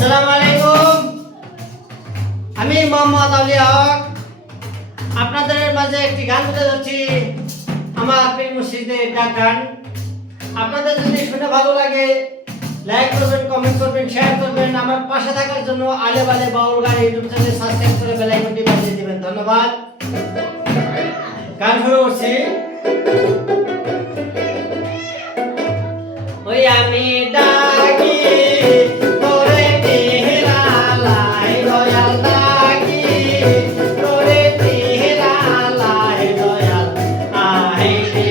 আসসালামু আলাইকুম। আমি মোহাম্মদ আলী হক আপনাদের মাঝে একটি গান তুলে ধরছি, আমার পীর মুর্শিদের ডাক গান। আপনাদের যদি শুনে ভালো লাগে লাইক করবেন, কমেন্ট করবেন, শেয়ার করবেন। আমার পাশে থাকার জন্য আলে বালে বাউল গান ইউটিউব চ্যানেল সাবস্ক্রাইব করে বেল আইকনটি বাজিয়ে দিবেন। ধন্যবাদ। গান শুরু করছি। ওই আমি ডাকি তোরে তেরা লাই দয়াল, ডাকি তোরে তেরা লাই দয়াল, আই রে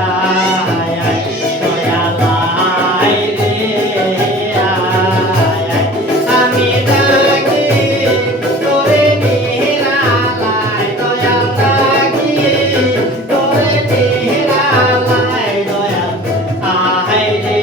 আয় আয় দয়াল, আই রে আয় আয়। আমি ডাকি তোরে তেরা লাই দয়াল, ডাকি তোরে তেরা লাই দয়াল, আই রে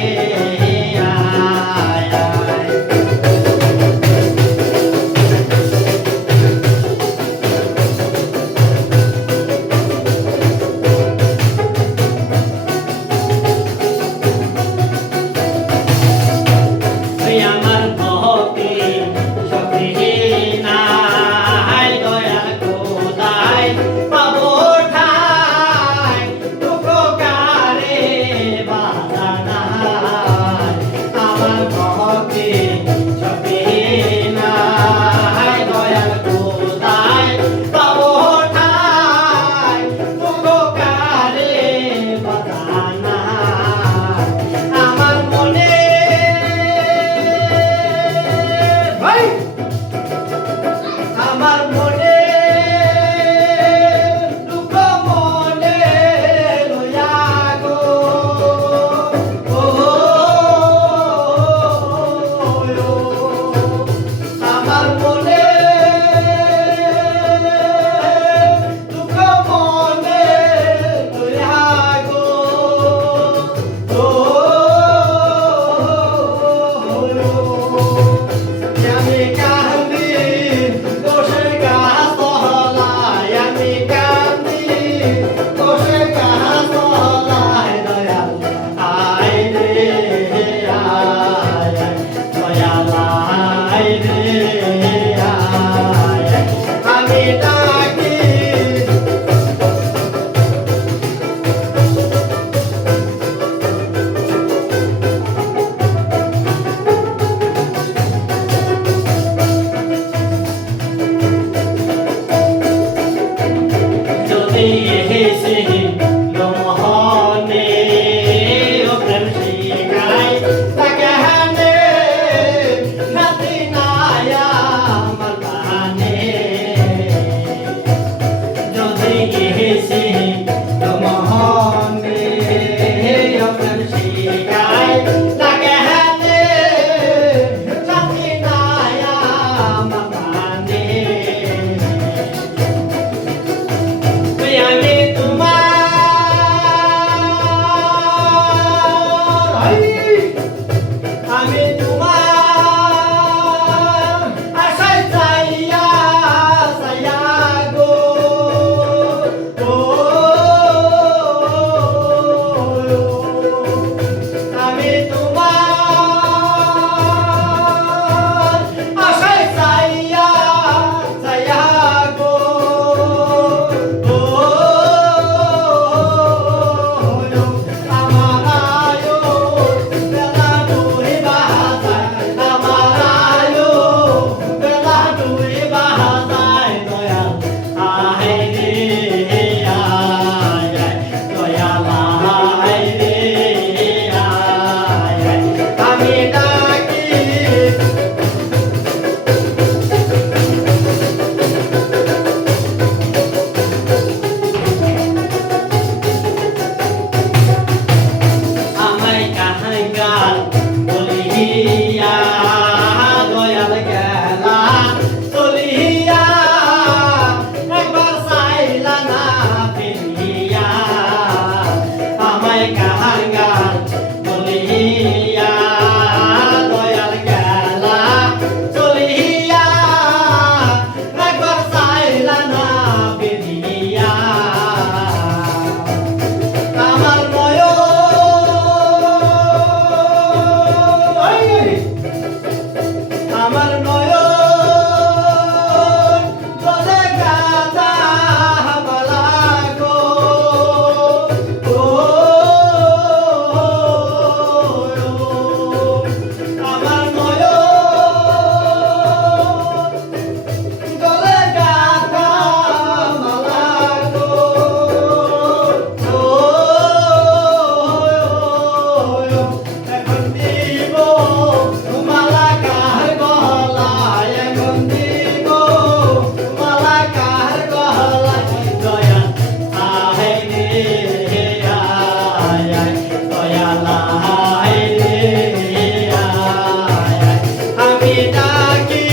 ডাকি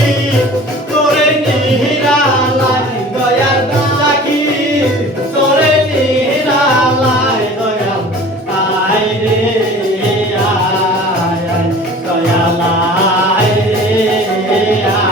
তোরে নিরালায় দয়াল ডাকি তোরে নিরালায় দয়াল আয় রে আয় আয় দয়াল আয় রে আয়